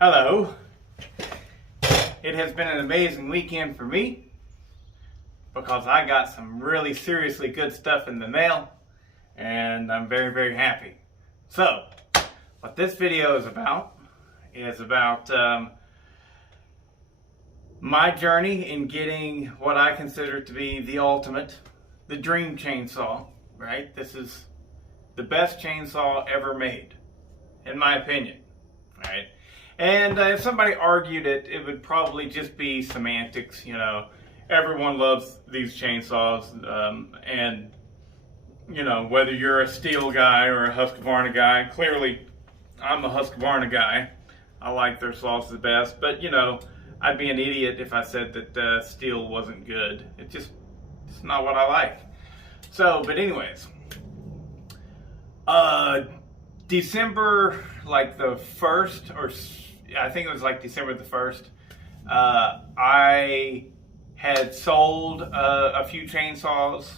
Hello. It has been an amazing weekend for me because I got some really seriously good stuff in the mail and I'm very, very happy. So, what this video is about my journey in getting what I consider to be the ultimate, the dream chainsaw, right? This is the best chainsaw ever made, in my opinion, right? And if somebody argued it, it would probably just be semantics, you know. Everyone loves these chainsaws, and, you know, whether you're a Stihl guy or a Husqvarna guy, clearly I'm a Husqvarna guy. I like their saws the best, but, you know, I'd be an idiot if I said that Stihl wasn't good. It's not what I like. So, but anyways, December, like the 1st, or I think it was like December the 1st, I had sold a few chainsaws.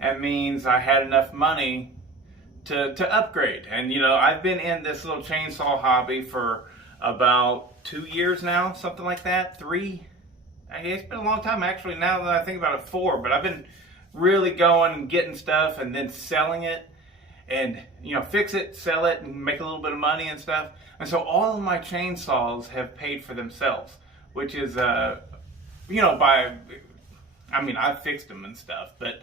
That means I had enough money to upgrade. And, you know, I've been in this little chainsaw hobby for about 2 years now, something like that, 3. It's been a long time, actually, now that I think about it, 4. But I've been really going and getting stuff and then selling it. And, you know, fix it, sell it, and make a little bit of money and stuff. And so all of my chainsaws have paid for themselves, which is, you know, I've fixed them and stuff, but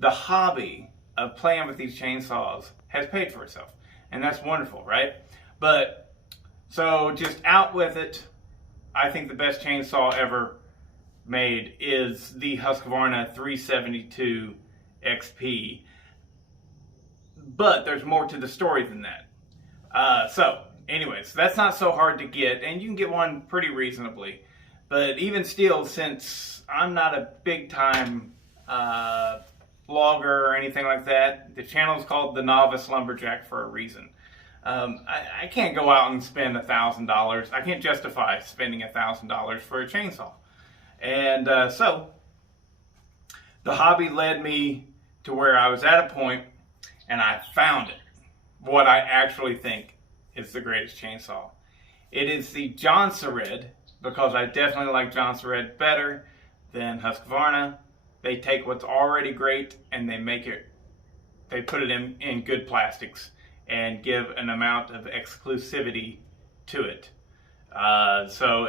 the hobby of playing with these chainsaws has paid for itself. And that's wonderful, right? But, so just out with it. I think the best chainsaw ever made is the Husqvarna 372 XP. But there's more to the story than that. So, anyways, that's not so hard to get, and you can get one pretty reasonably. But even still, since I'm not a big-time vlogger or anything like that, the channel is called The Novice Lumberjack for a reason. I can't go out and spend $1,000. I can't justify spending $1,000 for a chainsaw. And so, the hobby led me to where I was at a point, and I found it, what I actually think is the greatest chainsaw. It is the Jonsered, because I definitely like Jonsered better than Husqvarna. They take what's already great and they put it in good plastics and give an amount of exclusivity to it. So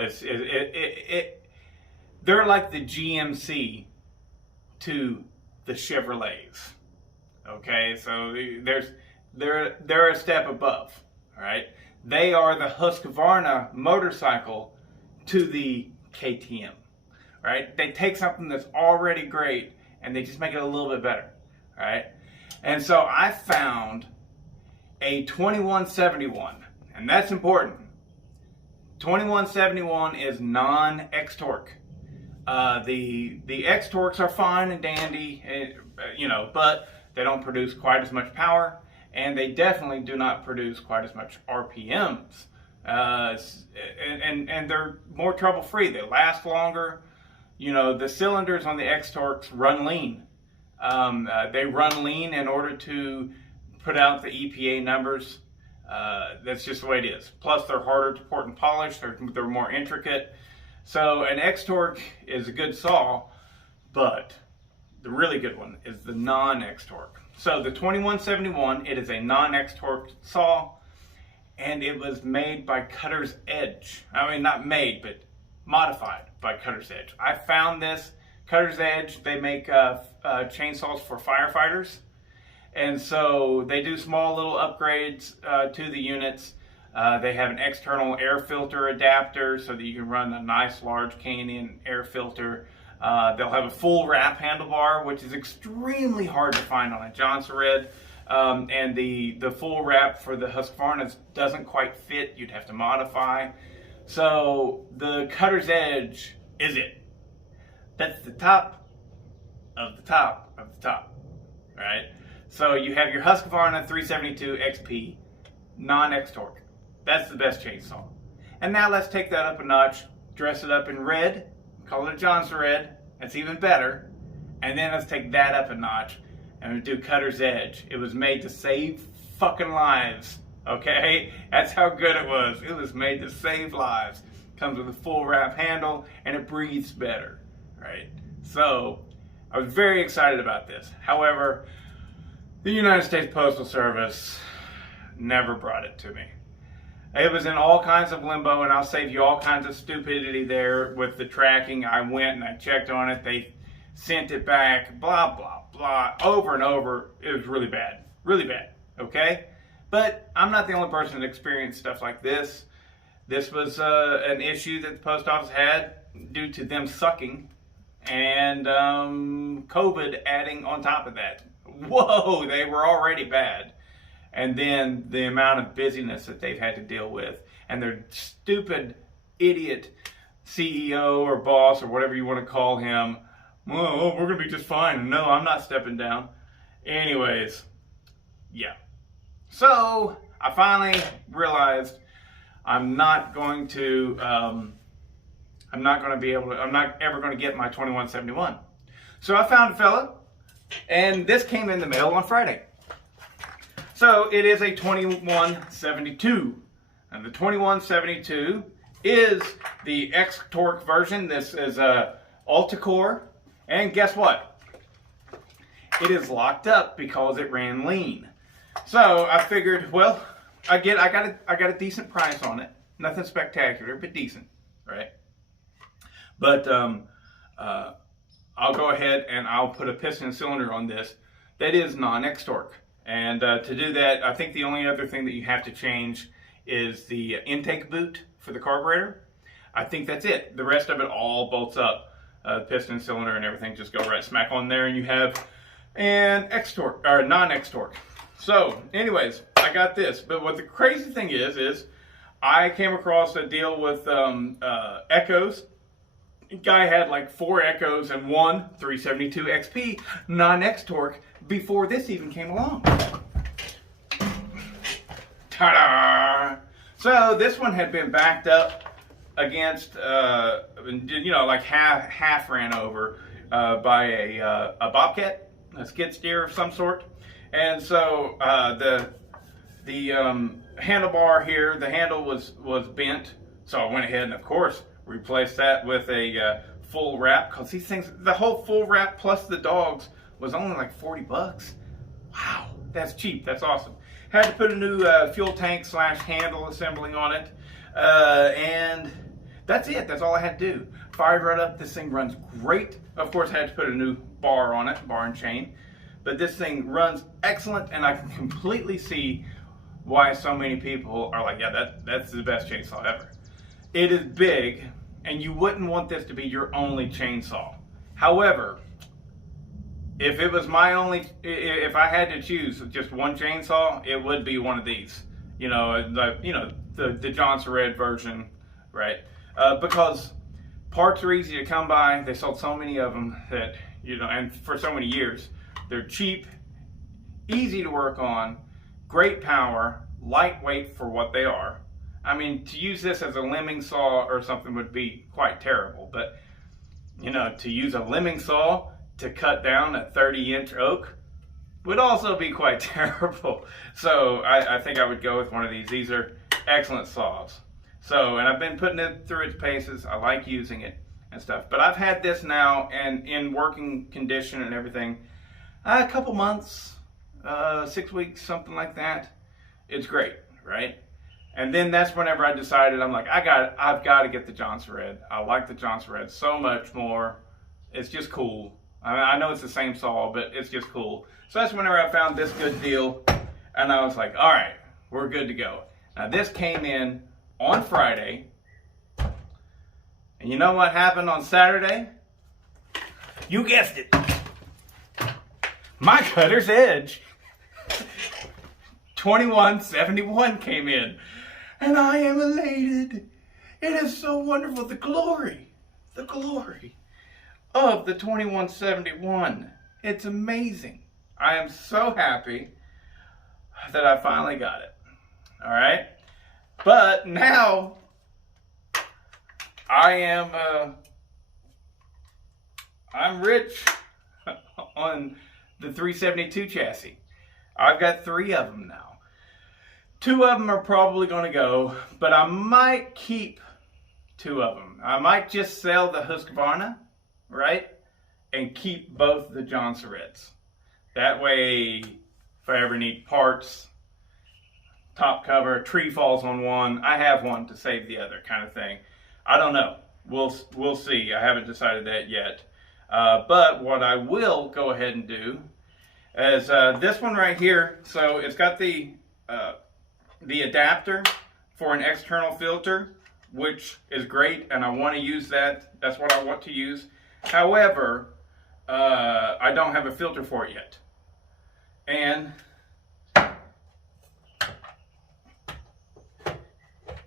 they're like the GMC to the Chevrolets. Okay, so they're a step above, all right? They are the Husqvarna motorcycle to the KTM, right? They take something that's already great and they just make it a little bit better, all right? And so I found a 2171, and that's important. 2171 is non-X-Torque. The X-Torques are fine and dandy, you know, but they don't produce quite as much power, and they definitely do not produce quite as much RPMs. And they're more trouble-free. They last longer. You know, the cylinders on the X-Torques run lean. They run lean in order to put out the EPA numbers. That's just the way it is. Plus, they're harder to port and polish. They're more intricate. So an X-Torque is a good saw, but the really good one is the non-X-Torque. So the 2171, it is a non-X-Torque saw, and it was made by Cutter's Edge. I mean, not made, but modified by Cutter's Edge. I found this. Cutter's Edge, they make chainsaws for firefighters. And so they do small little upgrades to the units. They have an external air filter adapter so that you can run a nice large K&N air filter. They'll have a full wrap handlebar, which is extremely hard to find on a Jonsered. And the full wrap for the Husqvarna doesn't quite fit. You'd have to modify. So the Cutter's Edge is it. That's the top of the top of the top, right? So you have your Husqvarna 372 XP, non-X-Torque. That's the best chainsaw. And now let's take that up a notch, dress it up in red, call it a Jonsered. That's even better. And then let's take that up a notch and do Cutter's Edge. It was made to save fucking lives Okay, that's how good it was. It was made to save lives. Comes with a full wrap handle and it breathes better, right? So I was very excited about this. However, the United States Postal Service never brought it to me. It was in all kinds of limbo, and I'll save you all kinds of stupidity there with the tracking. I went and I checked on it. They sent it back, blah, blah, blah, over and over. It was really bad, okay? But I'm not the only person that experienced stuff like this. This was an issue that the post office had due to them sucking and COVID adding on top of that. Whoa, they were already bad. And then the amount of busyness that they've had to deal with, and their stupid idiot CEO or boss or whatever you want to call him, well, we're going to be just fine. No, I'm not stepping down. Anyways, yeah. So I finally realized I'm not ever going to get my 2171. So I found a fella, and this came in the mail on Friday. So it is a 2172, and the 2172 is the X-Torque version. This is a Ulticore, and guess what? It is locked up because it ran lean. So I figured, well, I got a decent price on it. Nothing spectacular, but decent, right? But I'll go ahead and I'll put a piston and cylinder on this that is non-X-Torque. And to do that, I think the only other thing that you have to change is the intake boot for the carburetor. I think that's it. The rest of it all bolts up. Piston, cylinder, and everything just go right smack on there, and you have an X-Torque, or non-X-Torque. So, anyways, I got this. But what the crazy thing is I came across a deal with Echoes. The guy had like 4 Echoes and one 372 XP non-X-Torque before this even came along. Ta-da! So this one had been backed up against, like half ran over by a Bobcat, a skid steer of some sort. And so the handlebar here, the handle was bent. So I went ahead and, of course, replaced that with a full wrap, because these things, the whole full wrap plus the dogs was only like 40 bucks. Wow, that's cheap. That's awesome. Had to put a new fuel tank / handle assembly on it, and that's it. That's all I had to do. Fired right up. This thing runs great. Of course, I had to put a new bar on it, bar and chain, but this thing runs excellent, and I can completely see why so many people are like, yeah, that's the best chainsaw ever. It is big, and you wouldn't want this to be your only chainsaw. However, if it was if I had to choose just one chainsaw, it would be one of these. The Johnson Red version, right? Because parts are easy to come by. They sold so many of them that, and for so many years, they're cheap, easy to work on, great power, lightweight for what they are. I mean, to use this as a limbing saw or something would be quite terrible, but to use a limbing saw to cut down a 30-inch oak would also be quite terrible. So I think I would go with one of these. These are excellent saws. So, and I've been putting it through its paces. I like using it and stuff. But I've had this now and in working condition and everything a couple months, 6 weeks, something like that. It's great, right? And then that's whenever I decided, I'm like, I've got to get the Johnson Red. I like the Johnson Red so much more. It's just cool. I know it's the same saw, but it's just cool. So that's whenever I found this good deal, and I was like, all right, we're good to go. Now this came in on Friday, and you know what happened on Saturday? You guessed it. My cutter's edge. 2171 came in, and I am elated. It is so wonderful. The glory of the 2171. It's amazing. I am so happy that I finally got it. All right, but now I'm rich on the 372 chassis. I've got 3 of them now. 2 of them are probably going to go, but I might keep 2 of them. I might just sell the Husqvarna, right? And keep both the John Surrettes. That way, if I ever need parts, top cover, tree falls on one, I have one to save the other, kind of thing. I don't know. We'll see. I haven't decided that yet. But what I will go ahead and do is this one right here. So it's got the adapter for an external filter, which is great, and I want to use that. That's what I want to use. However, I don't have a filter for it yet. And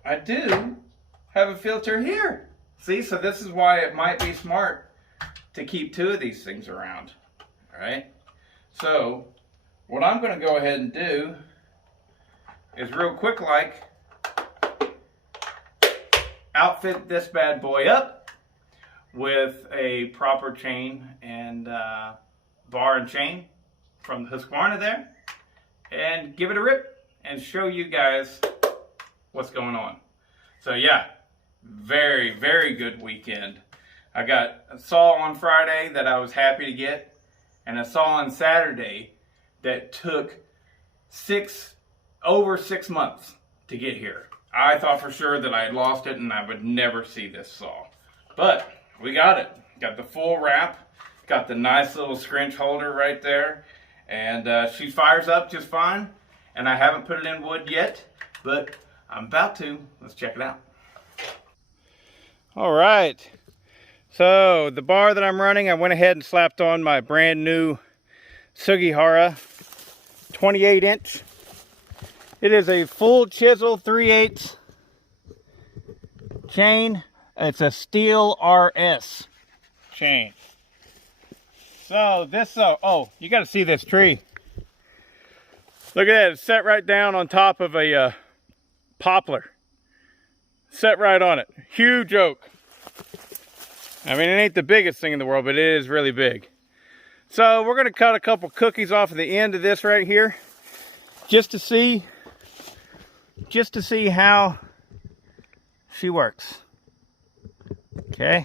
I do have a filter here. See, so this is why it might be smart to keep 2 of these things around. All right. So what I'm going to go ahead and do is real quick like outfit this bad boy up with a proper chain and bar and chain from the Husqvarna there, and give it a rip and show you guys what's going on. So yeah, very, very good weekend. I got a saw on Friday that I was happy to get, and a saw on Saturday that took over 6 months to get here. I thought for sure that I had lost it and I would never see this saw. But we got it. Got the full wrap, got the nice little scrinch holder right there, and she fires up just fine. And I haven't put it in wood yet, but I'm about to. Let's check it out. All right, so the bar that I'm running, I went ahead and slapped on my brand new Sugihara 28-inch. It is a full chisel 3/8 chain. It's a steel RS chain. So this, oh, you got to see this tree. Look at that, it's set right down on top of a poplar. Set right on it. Huge oak. I mean, it ain't the biggest thing in the world, but it is really big. So we're going to cut a couple cookies off of the end of this right here, just to see how she works. Okay.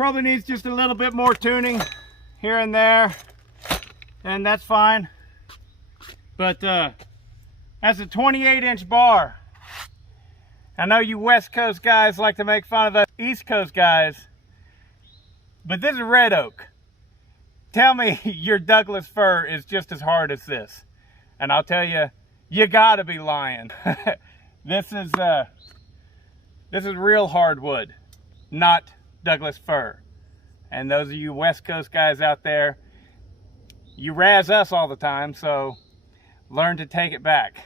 Probably needs just a little bit more tuning here and there, and that's fine. But that's a 28-inch bar. I know you West Coast guys like to make fun of us East Coast guys, but this is red oak. Tell me your Douglas fir is just as hard as this, and I'll tell you, you gotta be lying. This is real hardwood, not Douglas fir. And those of you West Coast guys out there, you razz us all the time, so learn to take it back.